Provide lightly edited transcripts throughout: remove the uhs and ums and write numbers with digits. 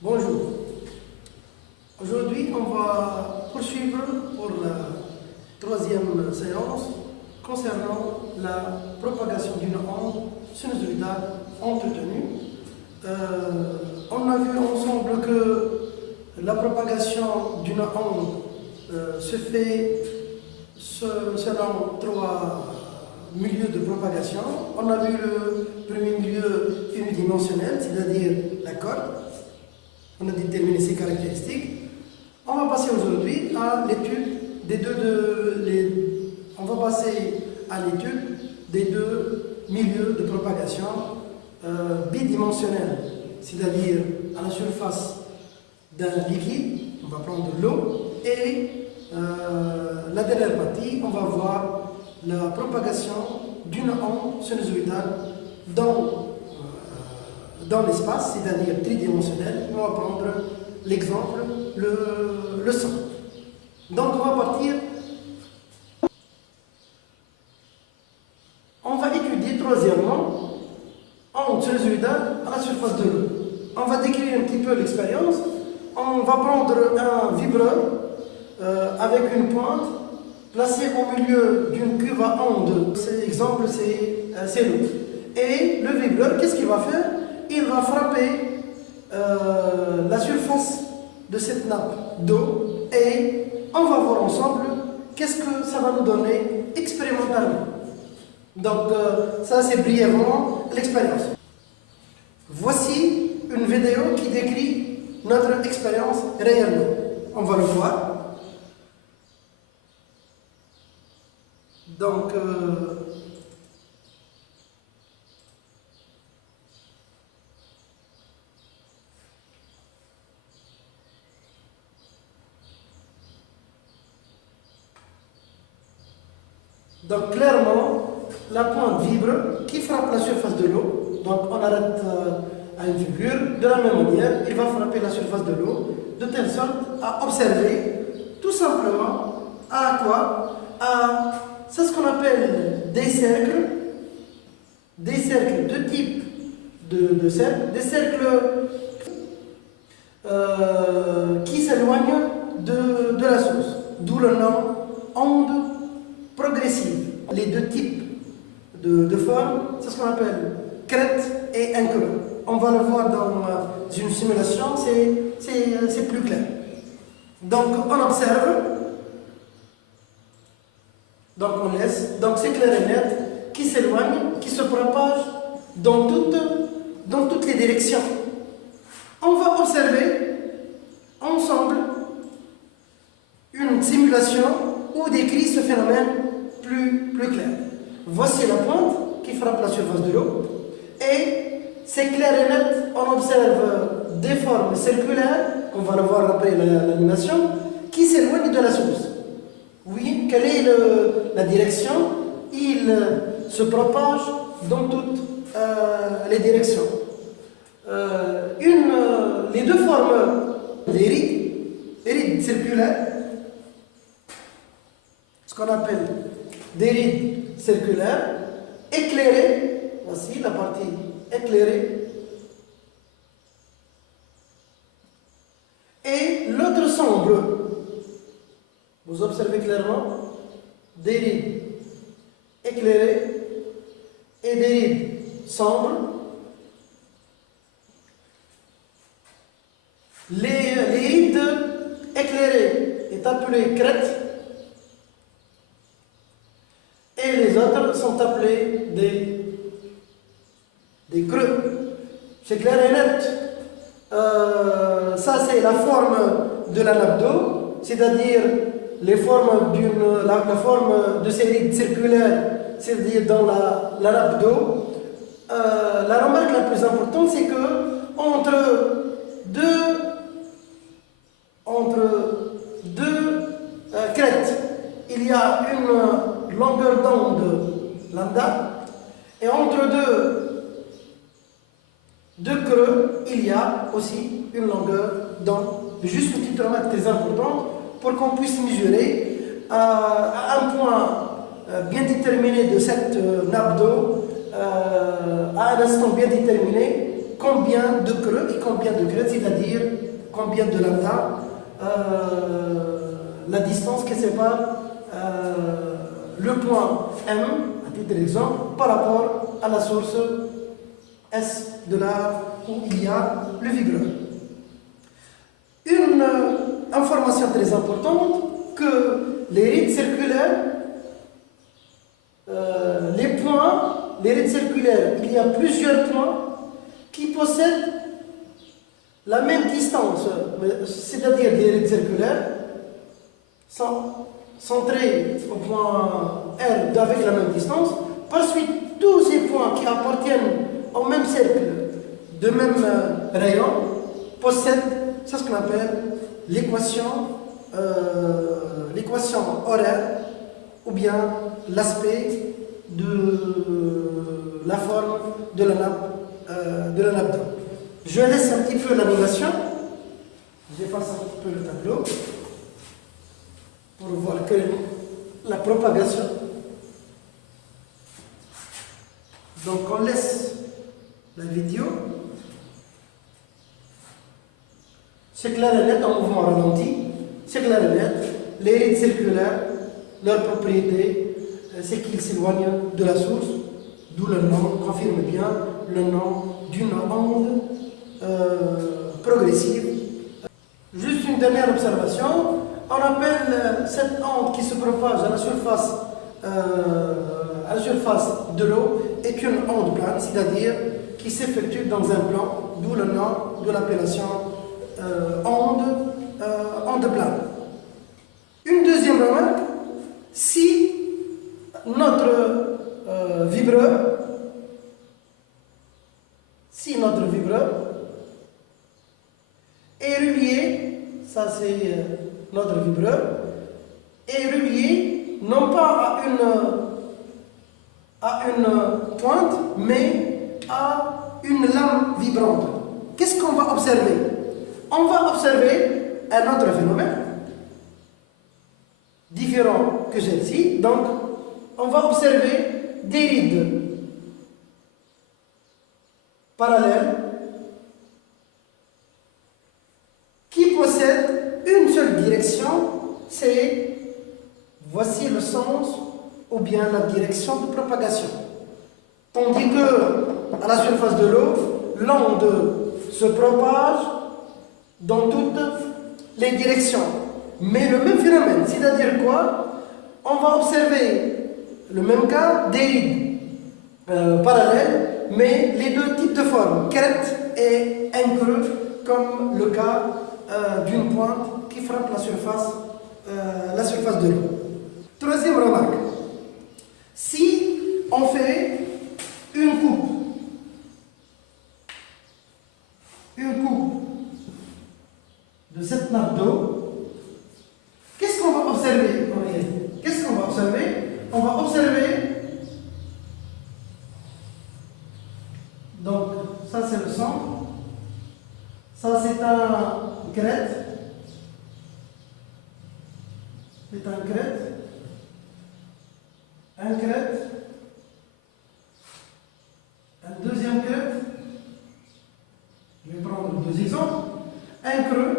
Bonjour. Aujourd'hui, on va poursuivre pour la troisième séance concernant la propagation d'une onde sinusoïdale entretenue. On a vu ensemble que la propagation d'une onde se fait selon trois milieux de propagation. On a vu le premier milieu unidimensionnel, c'est-à-dire la corde. On a déterminé ses caractéristiques. On va passer aujourd'hui à l'étude des deux milieux de propagation bidimensionnels, c'est-à-dire à la surface d'un liquide, on va prendre de l'eau, et la dernière partie, on va voir la propagation d'une onde sinusoïdale dans l'espace, c'est-à-dire tridimensionnel. On va prendre l'exemple, le son. Donc on va partir. On va étudier troisièmement onde sinusoïdale à la surface de l'eau. On va décrire un petit peu l'expérience. On va prendre un vibreur avec une pointe placée au milieu d'une cuve à onde. Cet exemple, c'est l'eau. Et le vibreur, qu'est-ce qu'il va faire? Il va frapper la surface de cette nappe d'eau et on va voir ensemble qu'est-ce que ça va nous donner expérimentalement. Donc ça c'est brièvement l'expérience. Voici une vidéo qui décrit notre expérience réellement. On va le voir. Donc clairement, la pointe vibre qui frappe la surface de l'eau. Donc on arrête à une figure. De la même manière, il va frapper la surface de l'eau de telle sorte à observer tout simplement à quoi? C'est ce qu'on appelle des cercles de type de cercles, des cercles qui s'éloignent de la source, d'où le nom onde progressive. Les deux types de formes, c'est ce qu'on appelle crête et un creux. On va le voir dans une simulation, c'est plus clair. Donc on observe, donc on laisse, donc c'est clair et net, qui s'éloigne, qui se propage dans toutes les directions. On va observer ensemble une simulation où décrit ce phénomène plus clair. Voici la pointe qui frappe la surface de l'eau et c'est clair et net, on observe des formes circulaires, on va le voir après l'animation, qui s'éloignent de la source. Oui, quelle est la direction? Il se propage dans toutes les directions. Les deux formes, les rides circulaires, ce qu'on appelle des rides circulaires, éclairées, voici la partie éclairée, et l'autre sombre. Vous observez clairement des rides éclairées et des rides sombres. Les rides éclairées est appelée crête et les autres sont appelés des creux. C'est clair et net. Ça c'est la forme de la nappe d'eau, c'est-à-dire la forme de ces rides circulaires, c'est-à-dire dans la nappe d'eau. La remarque la plus importante, c'est que entre deux crêtes, il y a une longueur d'onde lambda, et entre deux creux, il y a aussi une longueur d'onde. Juste une petite remarque très importante pour qu'on puisse mesurer à un point bien déterminé de cette nappe d'eau, à un instant bien déterminé, combien de creux et combien de crêtes, c'est-à-dire combien de lambda, la distance qui sépare le point M, à titre d'exemple, par rapport à la source S de là où il y a le vibreur. Une information très importante, que les rides circulaires, les rides circulaires, il y a plusieurs points qui possèdent la même distance, c'est-à-dire des rides circulaires centrés au point R avec la même distance. Par suite, tous ces points qui appartiennent au même cercle, de même rayon, possèdent ce qu'on appelle l'équation horaire ou bien l'aspect de la forme de la nappe d'eau. Je laisse un petit peu l'animation, j'efface un petit peu le tableau pour voir que la propagation. Donc on laisse la vidéo. C'est clair et net en mouvement ralenti. C'est clair et net. Les rides circulaires, leur propriété, c'est qu'ils s'éloignent de la source, d'où le nom confirme bien le nom d'une onde progressive. Juste une dernière observation. On appelle cette onde qui se propage à la surface de l'eau est une onde plane, c'est-à-dire qui s'effectue dans un plan, d'où le nom de l'appellation onde plane. Une deuxième remarque, si notre vibreur est relié, ça c'est notre vibreur, est relié non pas à une pointe, mais à une lame vibrante. Qu'est-ce qu'on va observer? On va observer un autre phénomène, différent que celle-ci. Donc, on va observer des rides parallèles qui possèdent une seule direction, c'est voici le sens ou bien la direction de propagation. Tandis que à la surface de l'eau, l'onde se propage dans toutes les directions. Mais le même phénomène, c'est-à-dire quoi? On va observer le même cas des rides parallèles, mais les deux types de formes, crête et un creux, comme le cas d'une pointe qui frappe la surface de l'eau. Troisième remarque, si on fait une coupe de cette nappe d'eau, qu'est-ce qu'on va observer en réalité? Qu'est-ce qu'on va observer? On va observer, donc ça c'est le centre, ça c'est un crête, un deuxième crête, je vais prendre deux exemples, un creux,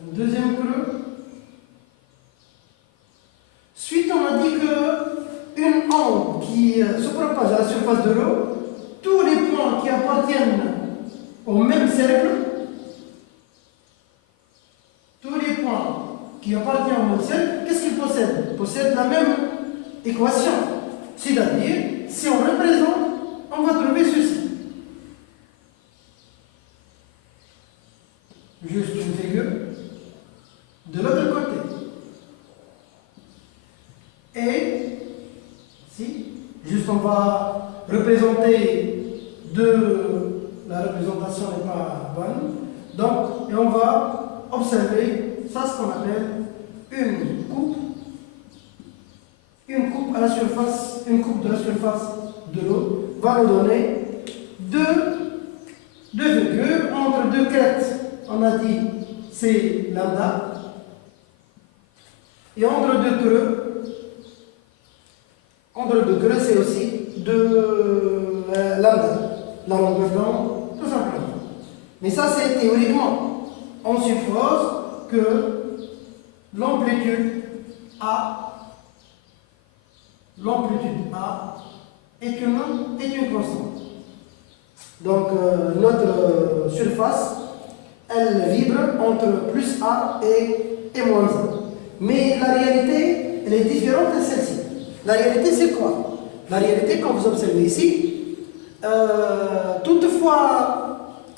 un deuxième creux. Suite, on a dit qu'une onde qui se propage à la surface de l'eau, tous les points qui appartiennent au même cercle, qu'est-ce qu'ils possèdent? Ils possèdent la même équation. C'est-à-dire, si on représente, on va trouver ceci. Juste une figure. De l'autre côté. Et, si, juste on va représenter la représentation n'est pas bonne. Donc, et on va observer ça, ce qu'on appelle une coupe à la surface, une coupe de la surface de l'eau va nous donner deux virgules entre deux crêtes. On a dit c'est lambda, et entre deux creux Entre le degré, c'est aussi de la longueur d'onde, tout simplement. Mais ça, c'est théoriquement. On suppose que l'amplitude A est une constante. Donc, notre surface, elle vibre entre plus A et moins 1. Mais la réalité, elle est différente de celle-ci. La réalité, c'est quoi? La réalité, comme vous observez ici, toutefois,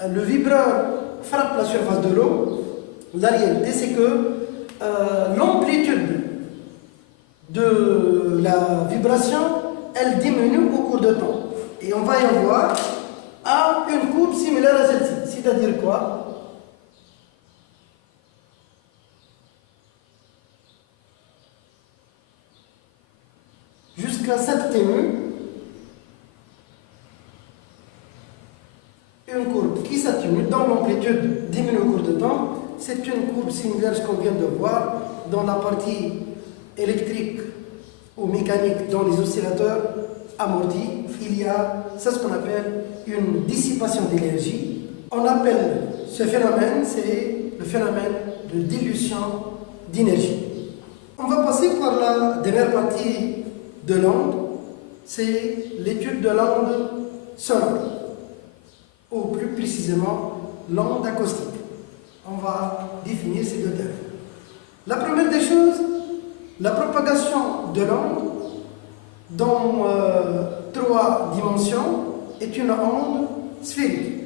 le vibreur frappe la surface de l'eau. La réalité, c'est que l'amplitude de la vibration, elle diminue au cours de temps. Et on va y avoir une courbe similaire à celle-ci. C'est-à-dire quoi? Jusqu'à cette ténue, une courbe qui s'atténue, dont l'amplitude diminue au cours de temps. C'est une courbe similaire à ce qu'on vient de voir dans la partie électrique ou mécanique dans les oscillateurs amortis. Il y a ce qu'on appelle une dissipation d'énergie. On appelle ce phénomène, c'est le phénomène de dilution d'énergie. On va passer par la dernière partie de l'onde, c'est l'étude de l'onde sonore, ou plus précisément l'onde acoustique. On va définir ces deux termes. La première des choses, la propagation de l'onde dans 3 dimensions est une onde sphérique.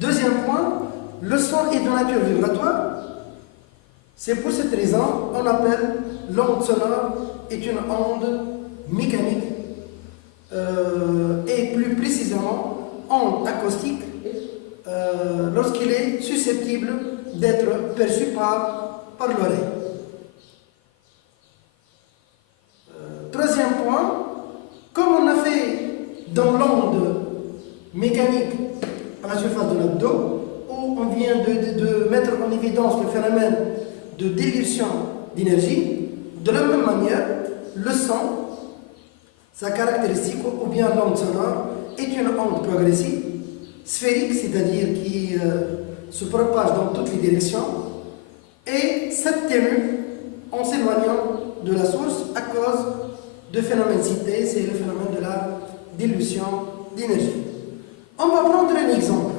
Deuxième point, le son est de nature vibratoire. C'est pour cette raison qu'on appelle l'onde sonore est une onde mécanique et plus précisément onde acoustique lorsqu'il est susceptible d'être perçu par l'oreille. Troisième point, comme on a fait dans l'onde mécanique à la surface de notre dos, où on vient de mettre en évidence le phénomène de dilution d'énergie, de la même manière, le son, sa caractéristique, ou bien l'onde sonore, est une onde progressive, sphérique, c'est-à-dire qui se propage dans toutes les directions, et s'atténue en s'éloignant de la source à cause de phénomènes cités, c'est le phénomène de la dilution d'énergie. On va prendre un exemple.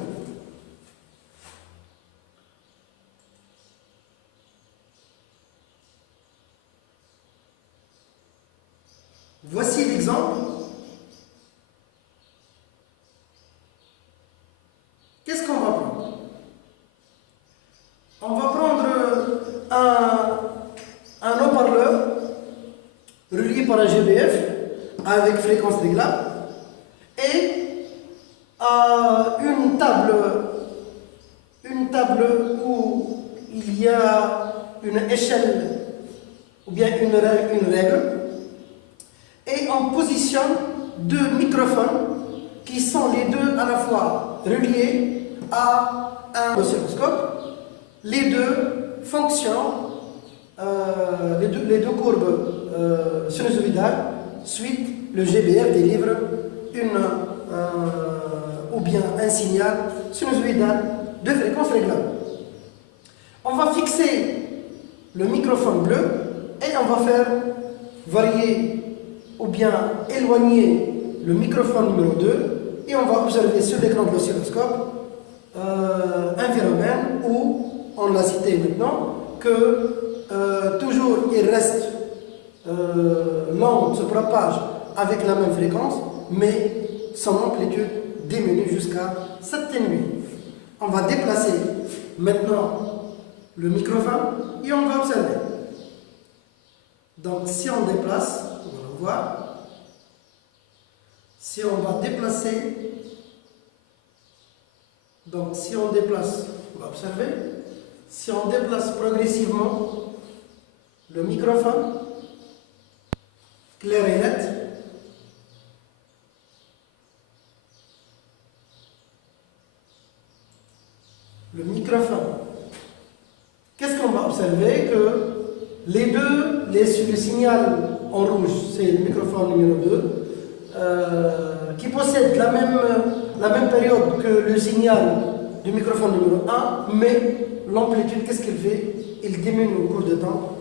Voici l'exemple. Qu'est-ce qu'on va prendre? On va prendre un haut-parleur relié par un GBF avec fréquence réglable et une table où il y a une échelle ou bien une règle. Et on positionne 2 microphones qui sont les deux à la fois reliés à un oscilloscope. Les deux fonctionnent, les deux courbes sinusoïdales suite le GBF délivre ou bien un signal sinusoïdal de fréquence réglable. On va fixer le microphone bleu et on va faire varier ou bien éloigner le microphone numéro 2 et on va observer sur l'écran de l'oscilloscope un phénomène où, on l'a cité maintenant, que toujours il reste, l'onde se propage avec la même fréquence, mais son amplitude diminue jusqu'à s'atténuer. On va déplacer maintenant le microphone et on va observer. Donc si on déplace, on va le voir. Si on va déplacer, donc si on déplace, on va observer. Si on déplace progressivement le microphone, clair et net, le microphone, qu'est-ce qu'on va observer? Que le signal en rouge, c'est le microphone numéro 2, qui possède la même période que le signal du microphone numéro 1, mais l'amplitude, qu'est-ce qu'il fait? Il diminue au cours de temps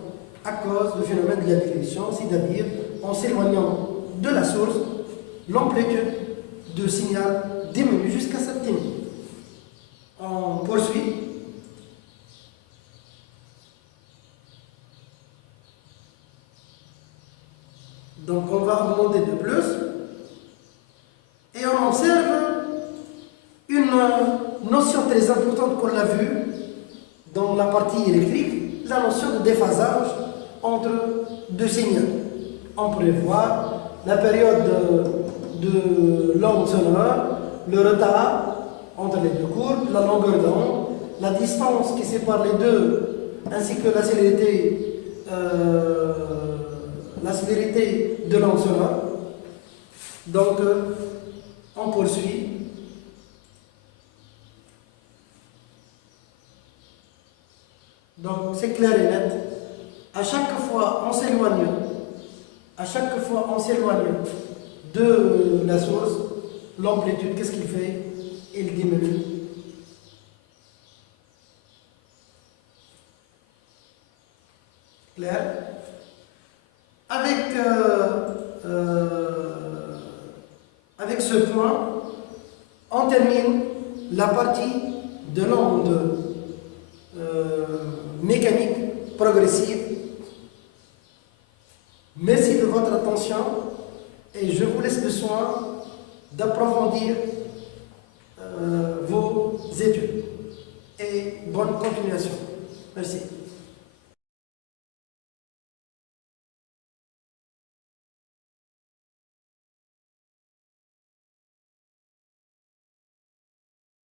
à cause du phénomène de la dilution, c'est-à-dire en s'éloignant de la source, l'amplitude du signal diminue jusqu'à cette limite. On poursuit. Donc on va augmenter de plus et on observe une notion très importante qu'on a vue dans la partie électrique, la notion de déphasage entre deux signaux. On pourrait voir la période de l'onde sonore, le retard entre les deux courbes, la longueur d'onde, la distance qui sépare les deux, ainsi que la célérité de l'onde sonore. Donc, on poursuit. Donc, c'est clair et net. À chaque fois, on s'éloigne. À chaque fois, on s'éloigne de la source. L'amplitude, qu'est-ce qu'il fait? Il diminue. Clair? Avec ce point, on termine la partie de l'onde mécanique progressive. Merci de votre attention et je vous laisse le soin d'approfondir vos études. Et bonne continuation. Merci.